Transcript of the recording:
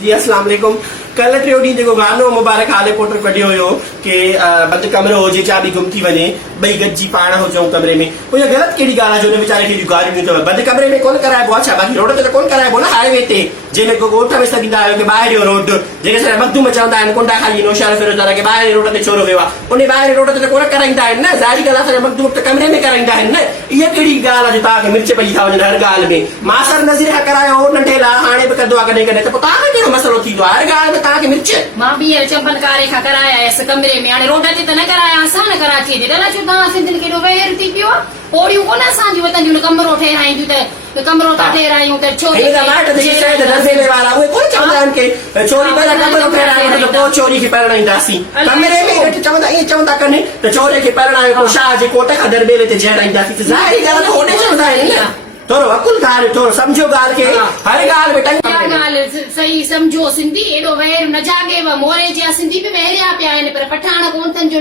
जी अस्सलाम वालेकुम। कल टियों ॾींहुं जेको गानो मुबारक हाले पोटर कढियो हुयो कि बंदि कमरो हुजे चाबी गुम थी वञे, ॿई गॾिजी पाण हुजूं कमरे में, पोइ इहा ग़लति कहिड़ी ॻाल्हि आहे जो हुन वीचारे खे गारियूं ॾियूं अथव। बंदि कमरे में कोन कराइबो आहे छा? बाक़ी रोड ते त कोन कराइबो न, हाईवे ते जंहिंमें को ॻोठ में सॾींदा आहियो कि ॿाहिरि जो रोड, जेके असां मखदूम चवंदा आहिनि कुंडा खाली नौशहर फिरोज़ार के ॿाहिरि रोड ते छोरो वियो आहे, उन ॿाहिरि रोड ते त कोन कराईंदा आहिनि न। ज़ाहिरी ॻाल्हि आहे असांजा मखदूम त कमरे में कराईंदा आहिनि न। इहा कहिड़ी ॻाल्हि आहे जो तव्हांखे मिर्च पई था वञनि हर ॻाल्हि में? मासर नज़ीर खां करायो हो नंढे लाइ, हाणे बि कंदो आहे कॾहिं कॾहिं, त पोइ तव्हांखे कहिड़ो मसइलो थींदो आहे? हर ॻाल्हि में तव्हांखे मिर्च। मां बि चंपनकारे खां कराया आयसि कमरे में, हाणे रोड ते त न कराया असां न कराची ते, अलाए छो तव्हां सिंधियुनि केॾो वहेर थी पियो आहे। पोड़ियूं कोन असांजी वतन जूं कमरो ठहिराईंदियूं त कमरो था ठहिरायूं त छोरी वारा उहे कोन चवंदा आहिनि कि चोरी पहिरियां कमरो ठहिरायो त पोइ चोरी खे परिणाईंदासीं। कमरे में चवंदा ईअं चवंदा कनि त चोरे खे परिणायो पोइ शाह जे कोट खां दरबेले ते जहिड़ाईंदासीं, त ज़ाहिरी ॻाल्हि आहे होॾे चवंदा आहिनि न। थोरो अकुल ॻाल्हि, थोरो सम्झो ॻाल्हि खे, हर ॻाल्हि में ॻाल्हि सही सम्झो। सिंधी एॾो वहेर न जाॻेव, मोरे जा सिंधी बि वहेरिया पिया आहिनि पर पठाण कोन तन जो